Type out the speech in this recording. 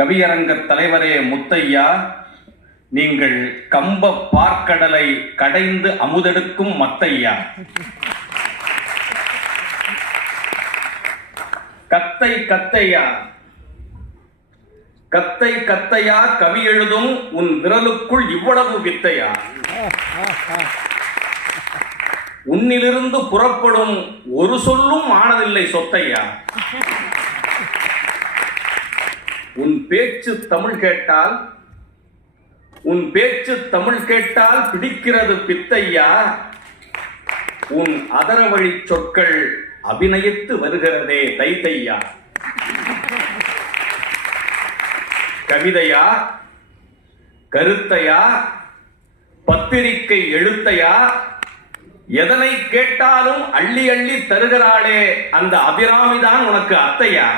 கவியரங்க தலைவரே முத்தையா நீங்கள் கம்ப பார்க்கடலை கடைந்து அமுதெடுக்கும் மத்தையா. கத்தை கத்தையா கத்தை கத்தையா கவி எழுதும் உன் விரலுக்குள் இவ்வளவு வித்தையா. உன்னிலிருந்து புறப்படும் ஒரு சொல்லும் ஆனதில்லை சொத்தையா. உன் பேச்சு தமிழ் கேட்டால் உன் பேச்சு தமிழ் கேட்டால் பிடிக்கிறது பித்தையா? உன் அதரவழி சொற்கள் அபிநயித்து வருகிறதே தைத்தையா கவிதையா? கருத்தையா? பத்திரிகை எழுத்தையா? எதனை கேட்டாலும் அள்ளி அள்ளி தருகிறாளே அந்த அபிராமிதான் உனக்கு அத்தையா?